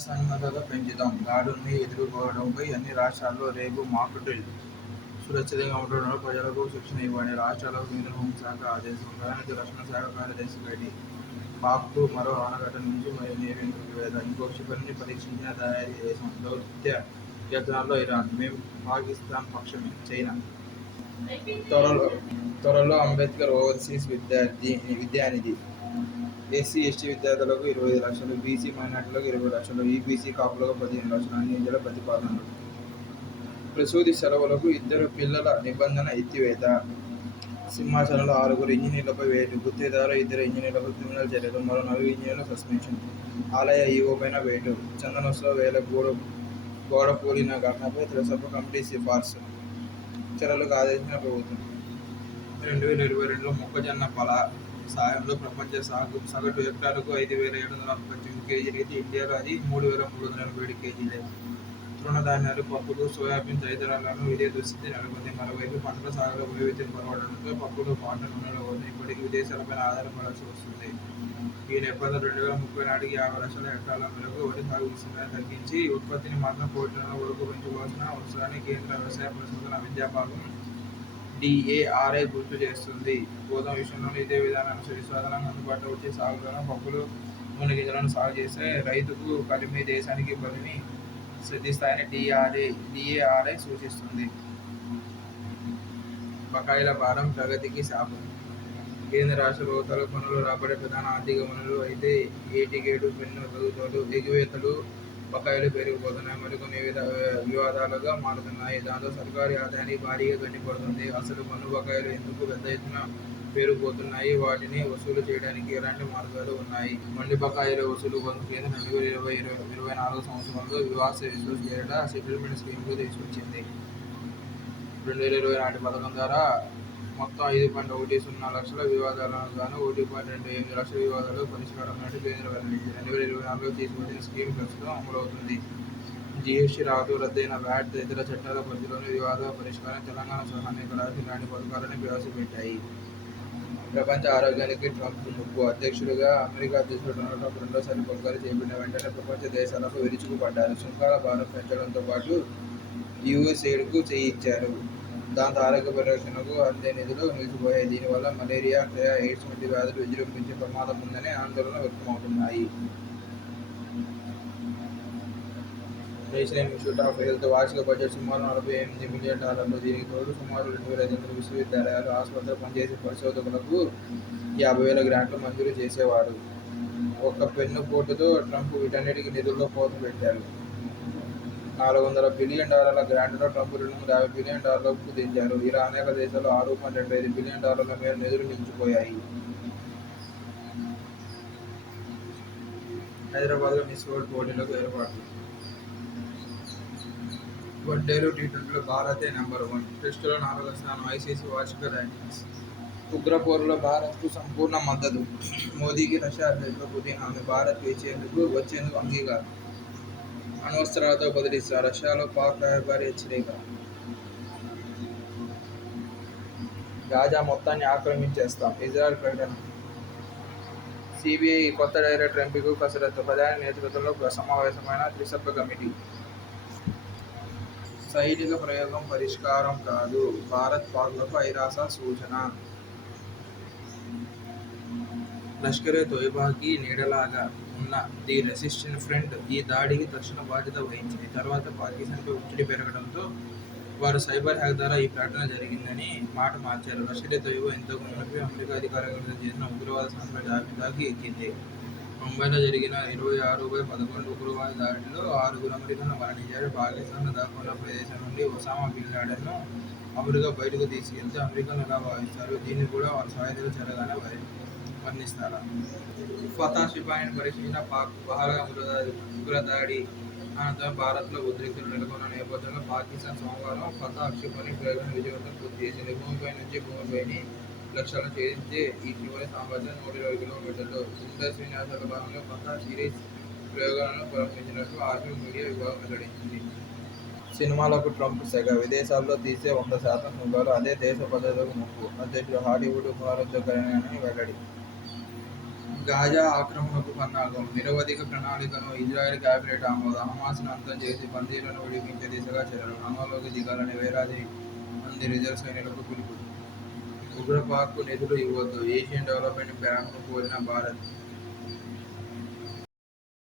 సన్నద్ధత పెంచుదాం. దాడుల్ని ఎదుర్కోవడంపై అన్ని రాష్ట్రాల్లో రేపు మాక్ డ్రిల్. సురక్షితంగా ఉండడంలో ప్రజలకు శిక్షణ ఇవ్వండి. రాష్ట్రాలకు కేంద్ర హోంశాఖ ఆదేశం. ప్రధానమంత్రి రక్షణ శాఖ కార్యదర్శి భేటీ. పాక్కు మరో ఆనకట్ట నుంచి మరి నీరు ఎందుకు వేద ఇంకో క్షిపణిని పరీక్షించిన తయారీ దేశం. దౌత్య యత్నాల్లో ఇరాన్. మేం పాకిస్తాన్ పక్షమే. చైనా. త్వరలో అంబేద్కర్ ఓవర్సీస్ విద్యానిధి. ఎస్సీ ఎస్టీ విద్యార్థులకు 25 లక్షలు, బీసీ మైనార్టీలకు 20 లక్షలు, ఈబీసీ కాపులకు 15 లక్షలు అన్ని ఇందులో ప్రతిపాదనలు. ప్రసూతి సెలవులకు 2 పిల్లల నిబంధన ఎత్తివేత. సింహాచలంలో 6 ఇంజనీర్లపై వేటు. గుత్తేదారు 2 ఇంజనీర్లపై క్రిమినల్ చర్యలు. మరో 4 ఇంజనీర్ల సస్పెన్షన్. ఆలయ ఈవో పైన వేటు. చందనోత్సవ వేళ గోడ కూలిన ఘటనపై త్రిసభ్య కమిటీ సిఫార్సు. చర్యలకు ఆదేశించిన ప్రభుత్వం. 2022లో మొక్కజొన్న సాయంలో ప్రపంచ సగటు హెక్టారుకు 5,748 కేజీలు అయితే ఇండియాలో అది 3,347 కేజీలే. తృణధాన్యాలు, పప్పులు, సోయాబీన్ తదితరాలను ఇదే దుస్థితి నెలకొంది. మరోవైపు పంటల సాగులో వైవిధ్యం కొరవడంతో పప్పులు, పాట నూనెల కోసం ఇప్పటికీ విదేశాలపై ఆధారపడాల్సి వస్తుంది. ఈ నేపథ్యంలో 2030 నాటికి 50 లక్షల హెక్టార్ల మేరకు వరి సాగు విస్తీర్ణాన్ని తగ్గించి ఉత్పత్తిని మాత్రం కోట్ల వరకు పెంచుకోవాల్సిన అవసరాన్ని కేంద్ర వ్యవసాయ పరిశోధన విద్యాభాగం DARI గుర్తు చేస్తుంది. గోధుమ విషయంలోనూ ఇదే విధానాన్ని అనుసరిస్తూ సాధారణంగా అందుబాటులో వచ్చే సాగులోనూ పప్పులు, నూనె గింజలను సాగు చేస్తే రైతుకు కలిమి, దేశానికి బలిమి సిద్ధిస్తాయని DARI సూచిస్తుంది. బకాయిల భారం ప్రగతికి శాపం. కేంద్ర రాష్ట్ర ప్రభుత్వాలు పన్నులు రాబడే ప్రధాన ఆర్థిక వనరులు అయితే ఏటిగేటు పెన్ను ఎగువేతలు, బకాయిలు పెరిగిపోతున్నాయి. మరికొన్ని వివాదాలుగా మారుతున్నాయి. దాంతో సర్కారీ ఆదాయానికి భారీగా గండిపడుతుంది. అసలు పన్ను బకాయిలు ఎందుకు పెద్ద ఎత్తున పెరిగిపోతున్నాయి? వాటిని వసూలు చేయడానికి ఎలాంటి మార్గాలు ఉన్నాయి? మొండి బకాయిల వసూలు కోసం కేంద్రం 2024 సంవత్సరంలో వివాస విశ్వసనీయత సెటిల్మెంట్ స్కీమ్లు తీసుకొచ్చింది. 2020 నాటి పథకం ద్వారా మొత్తం 5.10 లక్షల వివాదాలకు గాను 1.28 లక్షల వివాదాలకు పరిష్కారం నాటి కేంద్రం వెల్లడించింది. 2024లో తీసుకొచ్చిన స్కీమ్ ప్రస్తుతం అమలవుతుంది. జీఎస్టీ రాదు, రద్దయిన వ్యాట్ తదితర చట్టాల పరిధిలోని వివాద పరిష్కారం తెలంగాణ సహా అనేక రాష్ట్రాలు ఇలాంటి పథకాలను ప్రవేశపెట్టాయి. ప్రపంచ ఆరోగ్యానికి ట్రంప్ ముప్పు. అధ్యక్షుడిగా అమెరికా అధ్యక్షుడు డొనాల్డ్ ట్రంప్ రెండోసారి పగ్గాలు చేపట్టిన వెంటనే ప్రపంచ దేశాలకు విరుచుకుపడ్డారు. సుంకాల భారం పెంచడంతో పాటు USAIDకు చేయి ఇచ్చారు. దాంతో ఆరోగ్య పరిరక్షణకు అందే నిధులు నిలిచిపోయాయి. దీనివల్ల మలేరియా, క్షయ, ఎయిడ్స్ వంటి వ్యాధులు విజృంభించే ప్రమాదం ఉందని ఆందోళన వ్యక్తమవుతున్నాయి. నేషనల్ ఇన్స్టిట్యూట్ ఆఫ్ హెల్త్ వార్షిక బడ్జెట్ సుమారు $48 మిలియన్. దీనికి తోడు సుమారు 2,500 విశ్వవిద్యాలయాలు, ఆసుపత్రులు పనిచేసే పరిశోధకులకు 50,000 గ్రాంట్లు మంజూరు చేసేవారు. ఒక్క పెన్ను పోటుతో ట్రంప్ వీటన్నిటికీ నిధుల్లో కోత పెట్టారు. $400 బిలియన్ గ్రాంట్లో ట్రంప్ $250 బిలియన్ కుదించారు. ఇలా అనేక దేశాల్లో $6.25 బిలియన్ మేర నిధులు నిలిచిపోయాయి. హైదరాబాద్లో మిస్ వరల్డ్ పోటీలకు ఏర్పాట్లు. వన్డేలు, టీ20లో భారతే నెంబర్ 1. టెస్టులో 4వ స్థానం. ICC వార్షిక ర్యాంకింగ్స్. ఉగ్రపోరులో భారత్కు సంపూర్ణ మద్దతు. మోదీకి రష్యా అధ్యక్షుడు పుతిన్ హామీ. భారత్ వచ్చేందుకు అంగీకారం. అణ్వస్త్రాలతో బదిలిస్తా. రష్యాలో పాక్ రాయబారి హెచ్చరిక. గాజా మొత్తాన్ని ఆక్రమించేస్తాం. ఇజ్రాయెల్ ప్రకటన. CBI కొత్త డైరెక్టర్ ఎంపికకు కసరత్తు. ప్రధాని నేతృత్వంలో సమావేశమైన త్రిసభ్య కమిటీ. సైనిక ప్రయోగం పరిష్కారం కాదు. భారత్ పాక్లకు ఐరాస సూచన. లష్కర్-ఏ-తోయిబాకి నీడలాగా ఉన్న ది రెసిస్టెన్స్ ఫ్రంట్ ఈ దాడికి తక్షణ బాధ్యత వహించింది. తర్వాత పాకిస్తాన్పై ఒత్తిడి పెరగడంతో వారు సైబర్ హ్యాక్ ద్వారా ఈ ప్రకటన జరిగిందని మాట మార్చారు. లష్కర్-ఏ-తోయిబా ఇంతకు మునుపు అమెరికా అధికారికంగా చేసిన ఉగ్రవాద సంస్థల జాబితాకి ఎక్కింది. ముంబైలో జరిగిన 26/11 ఉగ్రవాద దాడిలో 6 అమెరికన్లు మరణించారు. పాకిస్తాన్లో దాక్కున్న ప్రదేశం నుండి ఒసామా బిన్ లాడెన్ను అమెరికా బయటకు తీసుకెళ్తే అమెరికన్లు ఎలా భావిస్తారు? దీన్ని కూడా వారు సాయుధ చర్యగానే వర్ణిస్తారా? ఫతా సిపాయిని పరీక్షించిన పాక్. పహల్గామ్ ఉగ్రదాడి అనంతరం భారత్లో ఉద్రిక్తతలు నెలకొన్న నేపథ్యంలో పాకిస్తాన్ సోమవారం ఫతా క్షిపణి ప్రయోగాన్ని విజయవంతం పూర్తి చేసింది. భూమిపై నుంచి భూమిపైని లక్ష్యాలను ఛేదించే ఈ క్షిపణి సామర్థ్యం 120 కిలోమీటర్లు. ఇండస్ విన్యాసాల భాగంగా ఫతా సిరీస్ ప్రయోగాలను ప్రారంభించినట్లు ఆర్మీ మీడియా విభాగం వెల్లడించింది. సినిమాలకు ట్రంప్ సెగ. విదేశాల్లో తీసే 100% సుంకాలు అదే దేశ భద్రతకు ముప్పు. అధ్యక్షుడు హాలీవుడ్ పునరుద్ధరణని వెల్లడి. గాజా ఆక్రమణకు పన్నాగం, నిరవధిక ప్రణాళికను ఇజ్రాయెల్ క్యాబినెట్ ఆమోదం, హమాస్ను అంతం చేసి బందీలను విడిపించే దిశగా చర్యలు, రంగంలోకి దిగాలని వేలాది మంది రిజర్వ్ సైనికులకు పిలుపు, ఉగ్రపాక్కు నిధులు ఇవ్వొద్దు, ఏషియన్ డెవలప్మెంట్ బ్యాంక్ను కోరిన భారత్.